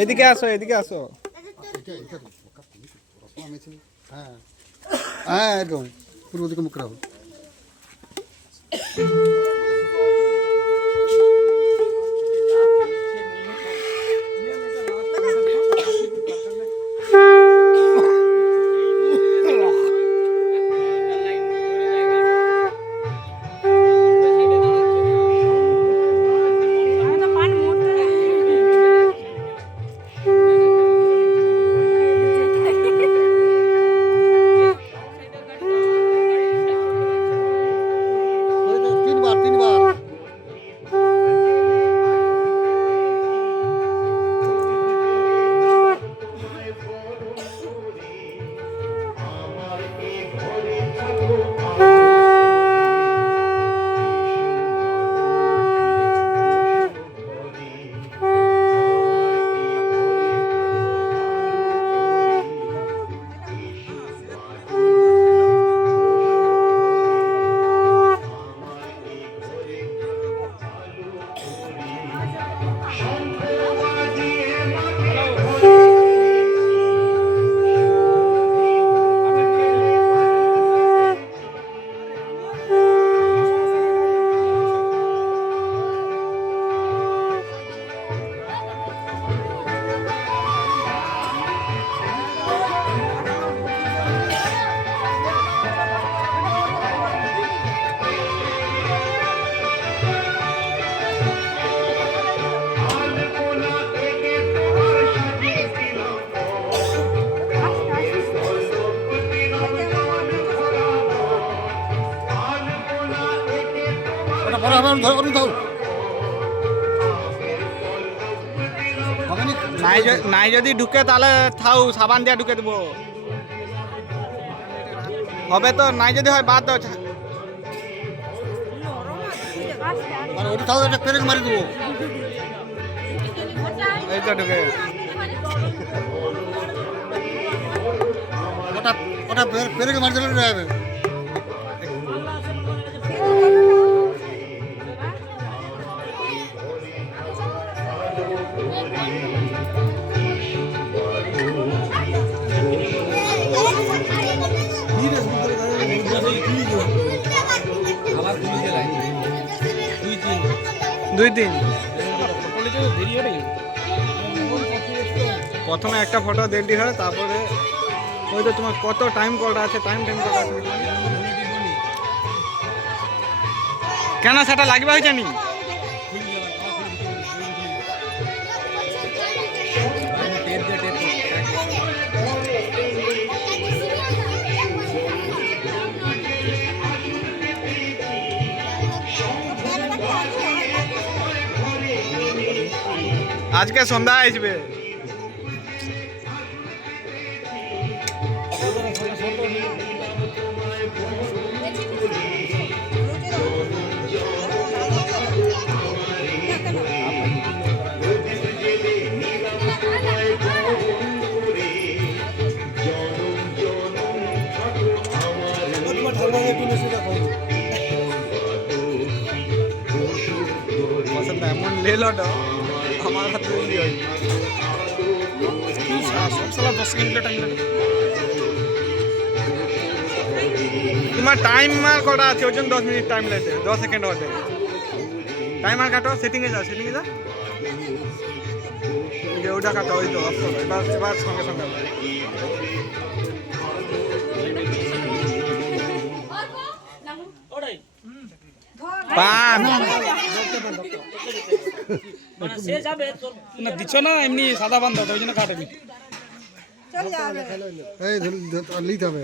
এদিকে আসো, এদিকে আসো। হ্যাঁ হ্যাঁ একদম পূর্ব দিকে মুখ রাখো। নাই যদি ঢুকে তাহলে থাও, সাবান দিয়ে ঢুকে দেবো। হবে তো, নাই যদি হয় বাদ দাও। মারি দেবো এই তো ঢুকে ওটা পেরেকে মারি দিলে যাবে। দুই দিন প্রথমে একটা ফটো দেরি হয়, তারপরে ওই তো তোমার কত টাইম কলটা আছে, টাইম কলটা আছে কেন সেটা লাগবে হয়েছে নি? আজকে সন্ধ্যা আসবে। এমন লেলটা আমার হাতে তোমার টাইমার কটা আছে, ওই জন্য 10 মিনিট টাইম লাগবে, 10 সেকেন্ড হতে। টাইমার কাটো, সেটিংয়ে যাও, সেটিংয়ে যাও, ওটা কাটো, ওই তো অপশন। এবার সঙ্গে সঙ্গে দিচ্ছ না এমনি সাদা বান্ধা, ওই জন্য কাটেনি। নিতে হবে।